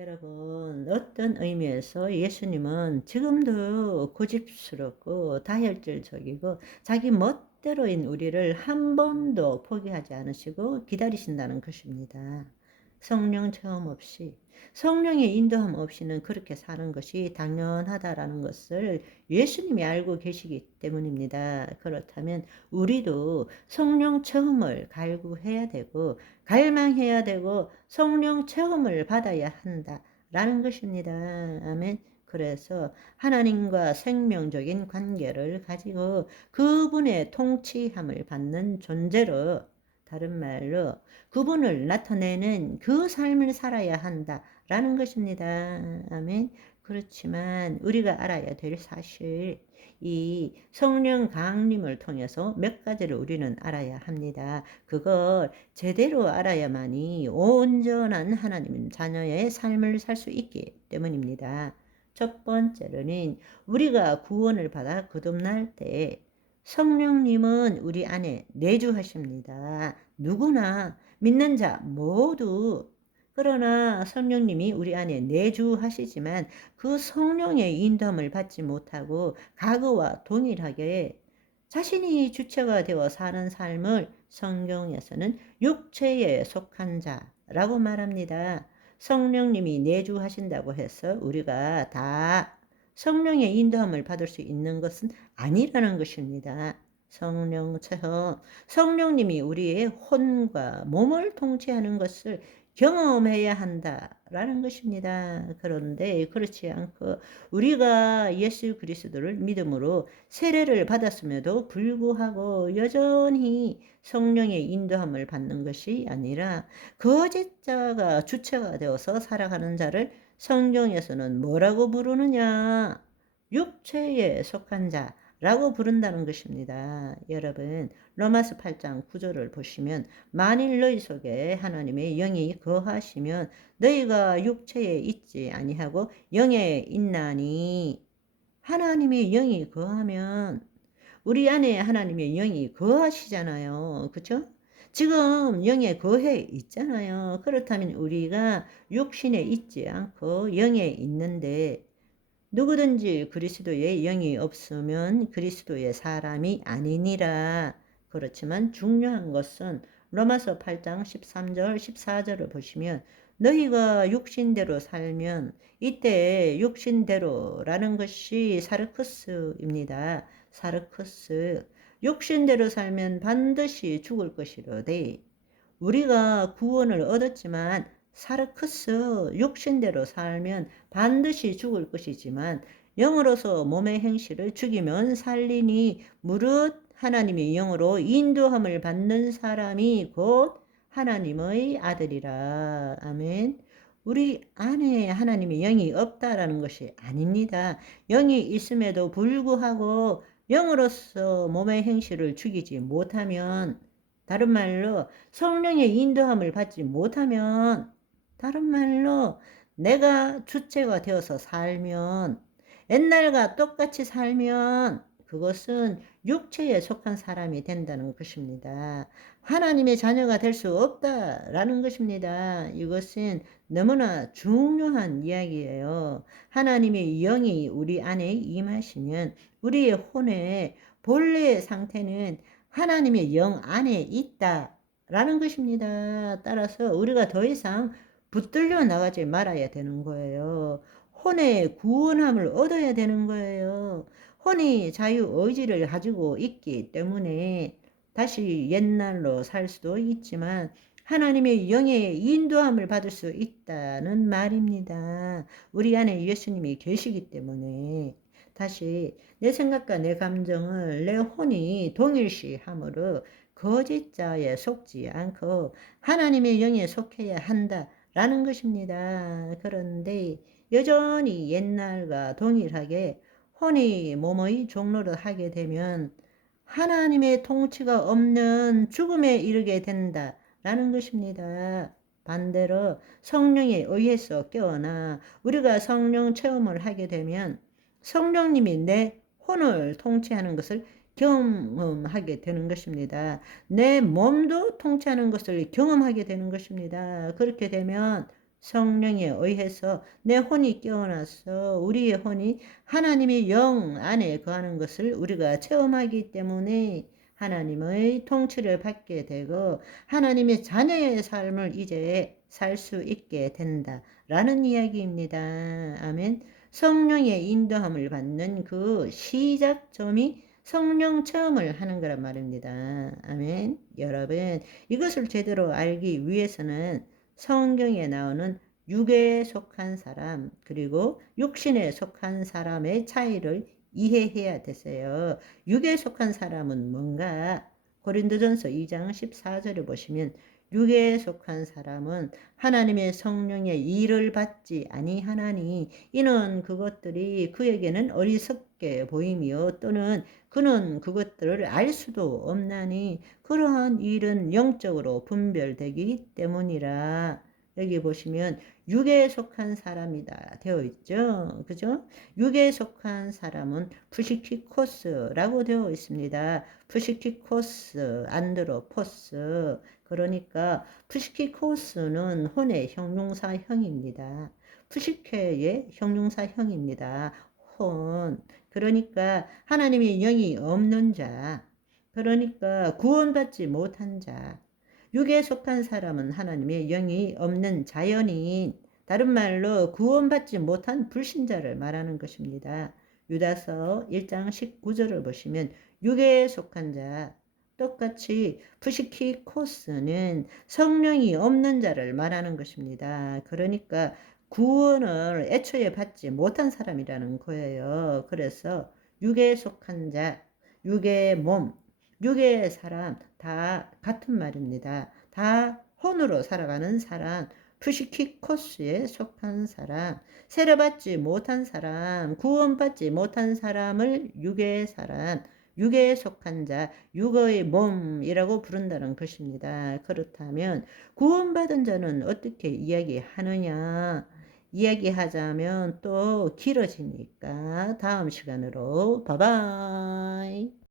여러분, 어떤 의미에서 예수님은 지금도 고집스럽고 다혈질적이고 자기 멋대로인 우리를 한 번도 포기하지 않으시고 기다리신다는 것입니다. 성령 체험 없이, 성령의 인도함 없이는 그렇게 사는 것이 당연하다라는 것을 예수님이 알고 계시기 때문입니다. 그렇다면 우리도 성령 체험을 갈구해야 되고 갈망해야 되고 성령 체험을 받아야 한다라는 것입니다. 아멘. 그래서 하나님과 생명적인 관계를 가지고 그분의 통치함을 받는 존재로, 다른 말로 그분을 나타내는 그 삶을 살아야 한다라는 것입니다. 아멘. 그렇지만 우리가 알아야 될 사실, 이 성령 강림을 통해서 몇 가지를 우리는 알아야 합니다. 그걸 제대로 알아야만이 온전한 하나님 자녀의 삶을 살 수 있기 때문입니다. 첫 번째로는 우리가 구원을 받아 거듭날 때 성령님은 우리 안에 내주하십니다. 누구나 믿는 자 모두. 그러나 성령님이 우리 안에 내주하시지만 그 성령의 인도함을 받지 못하고 과거와 동일하게 자신이 주체가 되어 사는 삶을 성경에서는 육체에 속한 자라고 말합니다. 성령님이 내주하신다고 해서 우리가 다 성령의 인도함을 받을 수 있는 것은 아니라는 것입니다. 성령 체험, 성령님이 우리의 혼과 몸을 통치하는 것을 경험해야 한다라는 것입니다. 그런데 그렇지 않고 우리가 예수 그리스도를 믿음으로 세례를 받았음에도 불구하고 여전히 성령의 인도함을 받는 것이 아니라 거짓자가 주체가 되어서 살아가는 자를 성경에서는 뭐라고 부르느냐? 육체에 속한 자라고 부른다는 것입니다. 여러분, 로마서 8장 9절을 보시면 만일 너희 속에 하나님의 영이 거하시면 너희가 육체에 있지 아니하고 영에 있나니, 하나님의 영이 거하면 우리 안에 하나님의 영이 거하시잖아요. 그렇죠? 지금 영에 거해 있잖아요. 그렇다면 우리가 육신에 있지 않고 영에 있는데, 누구든지 그리스도의 영이 없으면 그리스도의 사람이 아니니라. 그렇지만 중요한 것은 로마서 8장 13절 14절을 보시면 너희가 육신대로 살면, 이때 육신대로라는 것이 사르크스입니다. 사르크스. 육신대로 살면 반드시 죽을 것이로되, 우리가 구원을 얻었지만 사르크스 육신대로 살면 반드시 죽을 것이지만 영으로서 몸의 행실을 죽이면 살리니 무릇 하나님의 영으로 인도함을 받는 사람이 곧 하나님의 아들이라. 아멘. 우리 안에 하나님의 영이 없다라는 것이 아닙니다. 영이 있음에도 불구하고 영으로서 몸의 행실을 죽이지 못하면, 다른 말로 성령의 인도함을 받지 못하면, 다른 말로 내가 주체가 되어서 살면, 옛날과 똑같이 살면 그것은 육체에 속한 사람이 된다는 것입니다. 하나님의 자녀가 될 수 없다라는 것입니다. 이것은 너무나 중요한 이야기예요. 하나님의 영이 우리 안에 임하시면 우리의 혼의 본래의 상태는 하나님의 영 안에 있다라는 것입니다. 따라서 우리가 더 이상 붙들려 나가지 말아야 되는 거예요. 혼의 구원함을 얻어야 되는 거예요. 혼이 자유의지를 가지고 있기 때문에 다시 옛날로 살 수도 있지만 하나님의 영의 인도함을 받을 수 있다는 말입니다. 우리 안에 예수님이 계시기 때문에. 다시 내 생각과 내 감정을 내 혼이 동일시함으로 거짓자에 속지 않고 하나님의 영에 속해야 한다라는 것입니다. 그런데 여전히 옛날과 동일하게 혼이 몸의 종로를 하게 되면 하나님의 통치가 없는 죽음에 이르게 된다라는 것입니다. 반대로 성령에 의해서 깨어나 우리가 성령 체험을 하게 되면 성령님이 내 혼을 통치하는 것을 경험하게 되는 것입니다. 내 몸도 통치하는 것을 경험하게 되는 것입니다. 그렇게 되면 성령에 의해서 내 혼이 깨어나서 우리의 혼이 하나님의 영 안에 거하는 것을 우리가 체험하기 때문에 하나님의 통치를 받게 되고 하나님의 자녀의 삶을 이제 살 수 있게 된다라는 이야기입니다. 아멘. 성령의 인도함을 받는 그 시작점이 성령 체험을 하는 거란 말입니다. 아멘. 여러분, 이것을 제대로 알기 위해서는 성경에 나오는 육에 속한 사람 그리고 육신에 속한 사람의 차이를 이해해야 되세요. 육에 속한 사람은 뭔가? 고린도전서 2장 14절을 보시면 육에 속한 사람은 하나님의 성령의 일을 받지 아니하나니 이는 그것들이 그에게는 어리석게 보이며 또는 그는 그것들을 알 수도 없나니 그러한 일은 영적으로 분별되기 때문이라. 여기 보시면 육에 속한 사람이다 되어 있죠. 그죠? 육에 속한 사람은 푸시키코스라고 되어 있습니다. 푸시키코스, 안드로포스. 그러니까 푸시키코스는 혼의 형용사형입니다. 푸시케의 형용사형입니다. 혼. 그러니까 하나님의 영이 없는 자. 그러니까 구원받지 못한 자. 육에 속한 사람은 하나님의 영이 없는 자연인, 다른 말로 구원받지 못한 불신자를 말하는 것입니다. 유다서 1장 19절을 보시면 육에 속한 자, 똑같이 푸시키코스는 성령이 없는 자를 말하는 것입니다. 그러니까 구원을 애초에 받지 못한 사람이라는 거예요. 그래서 육에 속한 자, 육의 몸, 육의 사람 다 같은 말입니다. 다 혼으로 살아가는 사람, 푸시키코스에 속한 사람, 세례받지 못한 사람, 구원받지 못한 사람을 육의 사람, 육에 속한 자, 육의 몸이라고 부른다는 것입니다. 그렇다면 구원받은 자는 어떻게 이야기하느냐? 이야기하자면 또 길어지니까 다음 시간으로 바이바이.